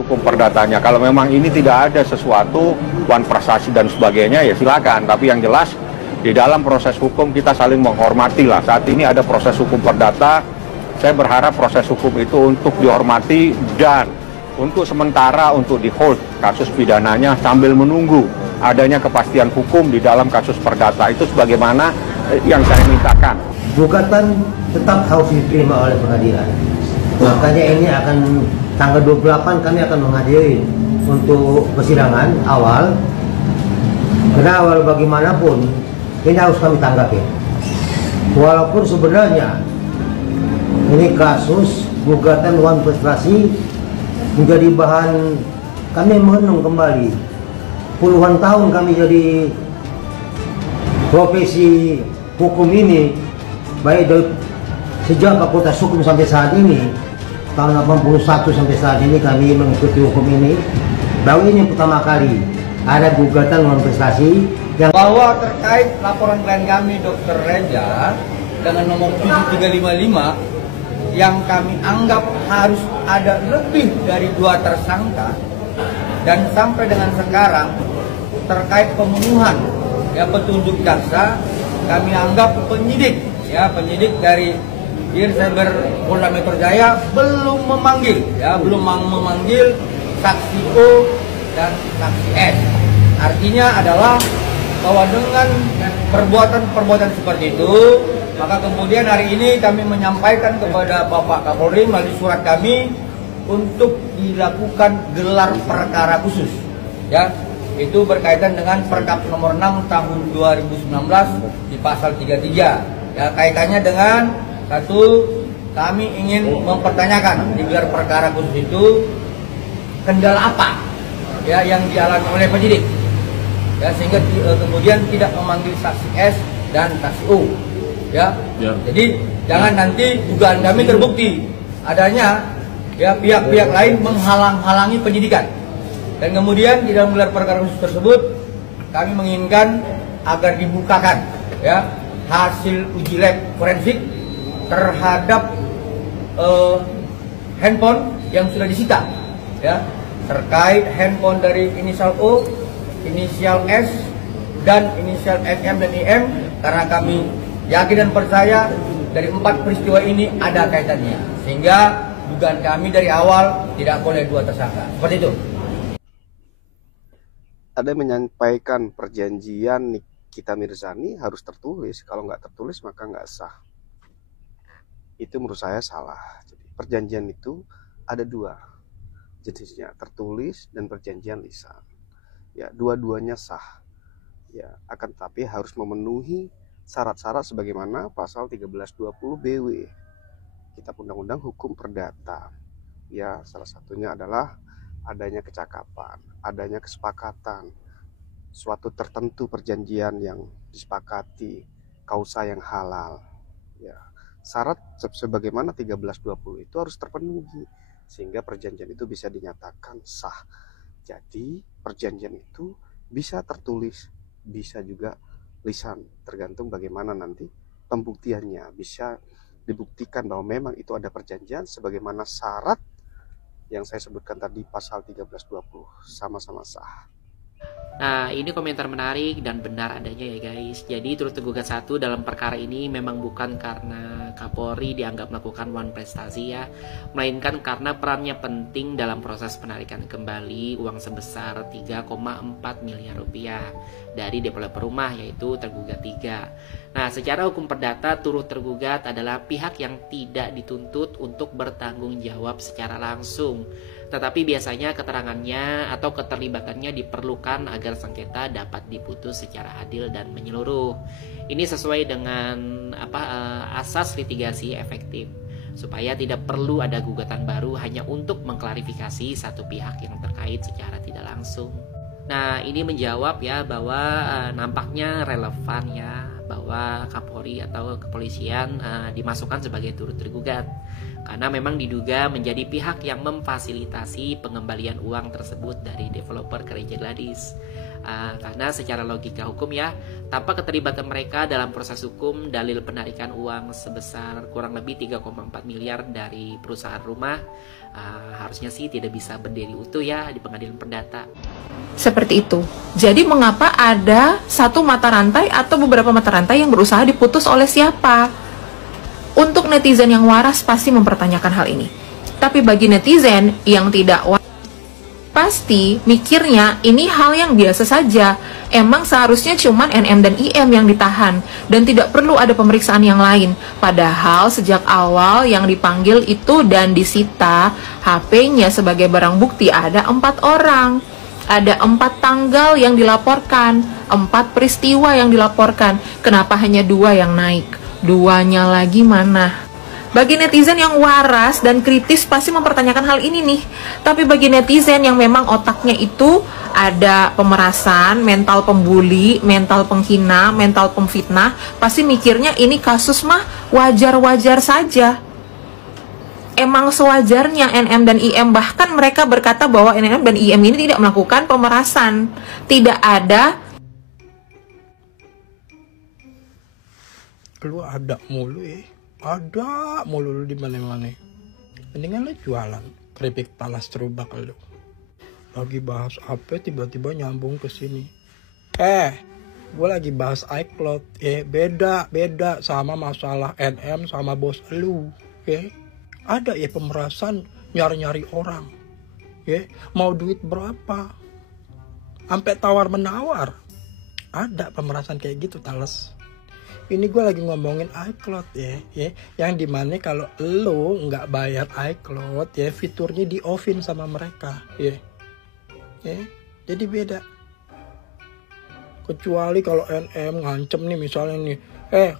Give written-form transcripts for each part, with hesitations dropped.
hukum perdatanya. Kalau memang ini tidak ada sesuatu, wan prestasi dan sebagainya, ya silakan. Tapi yang jelas, di dalam proses hukum kita saling menghormati lah. Saat ini ada proses hukum perdata, saya berharap proses hukum itu untuk dihormati dan untuk sementara untuk di-hold kasus pidananya sambil menunggu adanya kepastian hukum di dalam kasus perdata. Itu sebagaimana yang saya mintakan. Gugatan tetap harus diterima oleh pengadilan. Makanya ini akan tanggal 28 kami akan menghadiri untuk persidangan awal. Karena awal bagaimanapun ini harus kami tanggapi. Walaupun sebenarnya ini kasus gugatan wan prestasi menjadi bahan kami merenung kembali. Puluhan tahun kami jadi profesi hukum ini, baik dari sejak Fakultas Hukum sampai saat ini, tahun 81 sampai saat ini kami mengikuti hukum ini. Baru ini pertama kali ada gugatan wan prestasi yang bahwa terkait laporan klien kami Dr. Reza dengan nomor 7355 yang kami anggap harus ada lebih dari 2 tersangka, dan sampai dengan sekarang terkait pembunuhan petunjuk jaksa kami anggap penyidik dari Dirseber Polda Metro Jaya belum memanggil saksi O dan saksi S. Artinya adalah bahwa dengan perbuatan seperti itu, maka kemudian hari ini kami menyampaikan kepada Bapak Kapolri melalui surat kami untuk dilakukan gelar perkara khusus. Itu berkaitan dengan Perkap nomor 6 tahun 2019 di pasal 33. Kaitannya dengan satu, kami ingin mempertanyakan di gelar perkara khusus itu kendala apa yang dialami oleh penyidik, sehingga kemudian tidak memanggil saksi S dan saksi U. Jadi jangan nanti dugaan kami terbukti adanya pihak-pihak lain menghalang-halangi penyidikan. Dan kemudian di dalam gelar perkara khusus tersebut kami menginginkan agar dibukakan hasil uji lab forensik terhadap handphone yang sudah disita, terkait handphone dari inisial O, inisial S, dan inisial SM dan IM, karena kami yakin dan percaya dari 4 peristiwa ini ada kaitannya, sehingga dugaan kami dari awal tidak boleh 2 tersangka. Seperti itu. Ada menyampaikan perjanjian Nikita Mirzani harus tertulis. Kalau nggak tertulis maka nggak sah. Itu menurut saya salah. Jadi, perjanjian itu ada 2 jenisnya, tertulis dan perjanjian lisan. Dua-duanya sah. Akan tetapi harus memenuhi syarat-syarat sebagaimana pasal 1320 BW Kitab Undang-Undang Hukum Perdata. Salah satunya adalah adanya kecakapan, adanya kesepakatan, suatu tertentu perjanjian yang disepakati, kausa yang halal. Syarat sebagaimana 1320 itu harus terpenuhi sehingga perjanjian itu bisa dinyatakan sah. Jadi perjanjian itu bisa tertulis, bisa juga lisan, tergantung bagaimana nanti pembuktiannya. Bisa dibuktikan bahwa memang itu ada perjanjian sebagaimana syarat yang saya sebutkan tadi pasal 1320, sama-sama sah. Nah, ini komentar menarik dan benar adanya ya guys. Jadi turut tergugat 1 dalam perkara ini memang bukan karena Kapolri dianggap melakukan wan prestasi melainkan karena perannya penting dalam proses penarikan kembali uang sebesar 3,4 miliar rupiah dari developer rumah, yaitu tergugat 3. Nah, secara hukum perdata turut tergugat adalah pihak yang tidak dituntut untuk bertanggung jawab secara langsung, tetapi biasanya keterangannya atau keterlibatannya diperlukan agar sengketa dapat diputus secara adil dan menyeluruh. Ini sesuai dengan asas litigasi efektif, supaya tidak perlu ada gugatan baru hanya untuk mengklarifikasi satu pihak yang terkait secara tidak langsung. Nah, ini menjawab bahwa nampaknya relevan bahwa Kapolri atau kepolisian dimasukkan sebagai turut tergugat, karena memang diduga menjadi pihak yang memfasilitasi pengembalian uang tersebut dari developer Gereja Gladys. Karena secara logika hukum tanpa keterlibatan mereka dalam proses hukum, dalil penarikan uang sebesar kurang lebih 3,4 miliar dari perusahaan rumah harusnya sih tidak bisa berdiri utuh ya di pengadilan perdata. Seperti itu. Jadi mengapa ada satu mata rantai atau beberapa mata rantai yang berusaha diputus oleh siapa? Untuk netizen yang waras pasti mempertanyakan hal ini. Tapi bagi netizen yang tidak waras, pasti mikirnya ini hal yang biasa saja. Emang seharusnya cuman NM dan IM yang ditahan dan tidak perlu ada pemeriksaan yang lain. Padahal sejak awal yang dipanggil itu dan disita HP-nya sebagai barang bukti ada 4 orang. Ada 4 tanggal yang dilaporkan, 4 peristiwa yang dilaporkan. Kenapa hanya 2 yang naik? 2-nya lagi mana? Bagi netizen yang waras dan kritis pasti mempertanyakan hal ini nih. Tapi bagi netizen yang memang otaknya itu ada pemerasan, mental pembuli, mental penghina, mental pemfitnah, pasti mikirnya ini kasus mah wajar-wajar saja. Emang sewajarnya NM dan IM, bahkan mereka berkata bahwa NM dan IM ini tidak melakukan pemerasan. Tidak ada. Lu ada mulu ya. Ada mulu lu di mana-mana. Mendingan lu jualan keripik talas terubak lu. Lagi bahas apa tiba-tiba nyambung ke sini. Gue lagi bahas iCloud. Beda sama masalah NM sama bos lu. Ada ya pemerasan nyari-nyari orang. Mau duit berapa? Sampai tawar-menawar. Ada pemerasan kayak gitu Tales. Ini gue lagi ngomongin iCloud ya, yang dimana kalau lo nggak bayar iCloud ya, fiturnya di offin sama mereka, jadi beda. Kecuali kalau NM ngancem nih misalnya nih,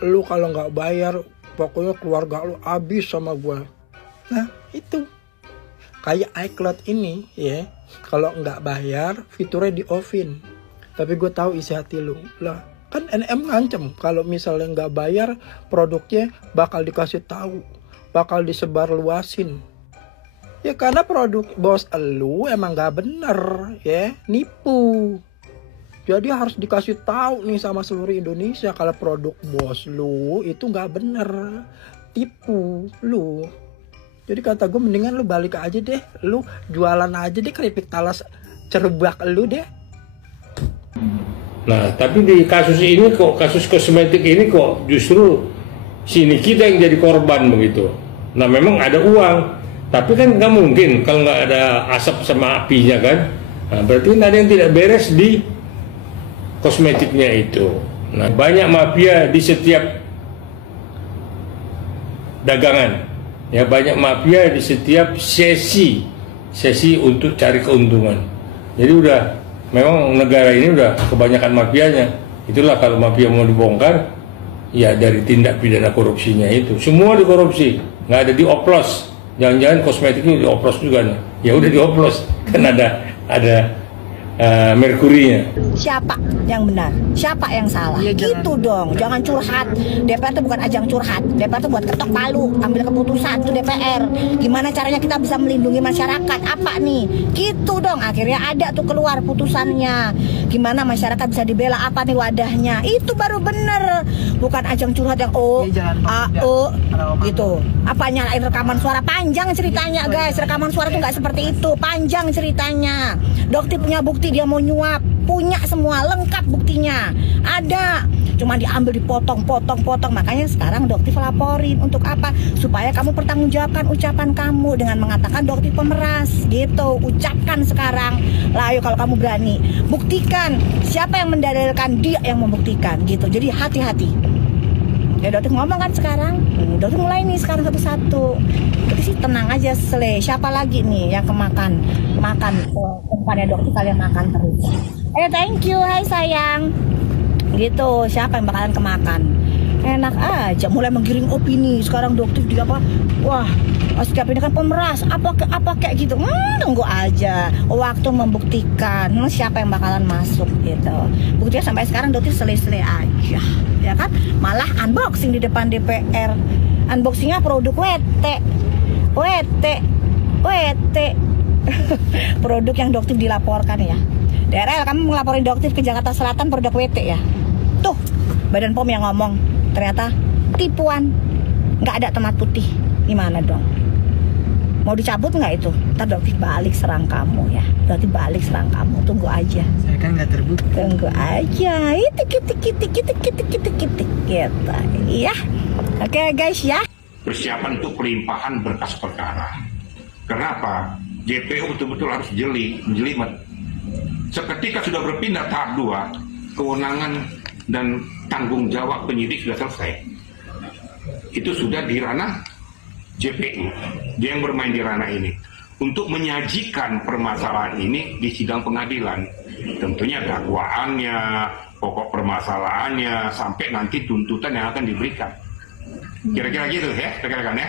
lo kalau nggak bayar pokoknya keluarga lo habis sama gue. Nah itu kayak iCloud ini ya, kalau nggak bayar fiturnya di offin. Tapi gue tahu isi hati lo lah. Kan NM ngancem kalau misalnya nggak bayar produknya bakal dikasih tahu, bakal disebar luasin. Ya karena produk bos lu emang nggak bener nipu. Jadi harus dikasih tahu nih sama seluruh Indonesia kalau produk bos lu itu nggak bener, tipu lu. Jadi kata gue mendingan lu balik aja deh, lu jualan aja deh keripik talas cerubak lu deh. Nah, tapi di kasus ini kok, kasus kosmetik ini kok justru sini kita yang jadi korban begitu. Nah, memang ada uang, tapi kan nggak mungkin kalau nggak ada asap sama apinya kan. Nah, berarti ada yang tidak beres di kosmetiknya itu. Nah, banyak mafia di setiap dagangan. Ya, banyak mafia di setiap sesi untuk cari keuntungan. Jadi udah memang negara ini udah kebanyakan mafianya. Itulah kalau mafia mau dibongkar, ya dari tindak pidana korupsinya itu. Semua dikorupsi, nggak ada dioplos. Jangan-jangan kosmetiknya dioplos juga nih. Ya udah dioplos, kan ada merkurinya. Siapa yang benar? Siapa yang salah? Ya, gitu dong, jangan curhat. DPR itu bukan ajang curhat. DPR itu buat ketok palu, ambil keputusan, itu DPR. Gimana caranya kita bisa melindungi masyarakat? Apa nih? Gitu dong, akhirnya ada tuh keluar putusannya. Gimana masyarakat bisa dibela, apa nih wadahnya? Itu baru bener. Bukan ajang curhat yang gitu. Apa nyalain rekaman suara? Panjang ceritanya guys, rekaman suara tuh nggak seperti itu. Panjang ceritanya. Dokter punya bukti dia mau nyuap, punya semua lengkap buktinya ada, cuma diambil dipotong. Makanya sekarang Doktif laporin untuk apa? Supaya kamu pertanggungjawabkan ucapan kamu dengan mengatakan Doktif pemeras gitu. Ucapkan sekarang lah, ayo kalau kamu berani buktikan siapa yang mendalilkan, dia yang membuktikan gitu. Jadi hati-hati ya. Doktif ngomong kan sekarang, Doktif mulai nih sekarang satu-satu. Jadi sih tenang aja, siapa lagi nih yang makan umpannya Doktif, kalian makan terus. Thank you, hai sayang. Gitu, siapa yang bakalan kemakan? Enak aja, mulai menggiring opini. Sekarang Doktif dia apa? Wah, setiap ini kan pemeras, apa kayak gitu. Tunggu aja, waktu membuktikan siapa yang bakalan masuk gitu. Buktinya sampai sekarang Doktif sele-sele aja, ya kan? Malah unboxing di depan DPR. Unboxingnya produk WT. Produk yang Doktif dilaporkan ya. DRL, kamu ngelaporin Doktif ke Jakarta Selatan produk WT ya. Tuh, Badan POM yang ngomong. Ternyata tipuan, nggak ada tomat putih. Gimana dong? Mau dicabut nggak itu? Ntar Dokti balik serang kamu ya. Dokti balik serang kamu. Tunggu aja. Saya kan nggak terbukti. Tunggu aja. Itu kita. Iya. Oke guys ya. Persiapan untuk pelimpahan berkas perkara. Kenapa? JPO betul-betul harus jelimet. Seketika sudah berpindah tahap 2, kewenangan dan tanggung jawab penyidik sudah selesai. Itu sudah di ranah JPU. Dia yang bermain di ranah ini. Untuk menyajikan permasalahan ini di sidang pengadilan. Tentunya dakwaannya, pokok permasalahannya, sampai nanti tuntutan yang akan diberikan. Kira-kira gitu ya, rekan-rekan ya.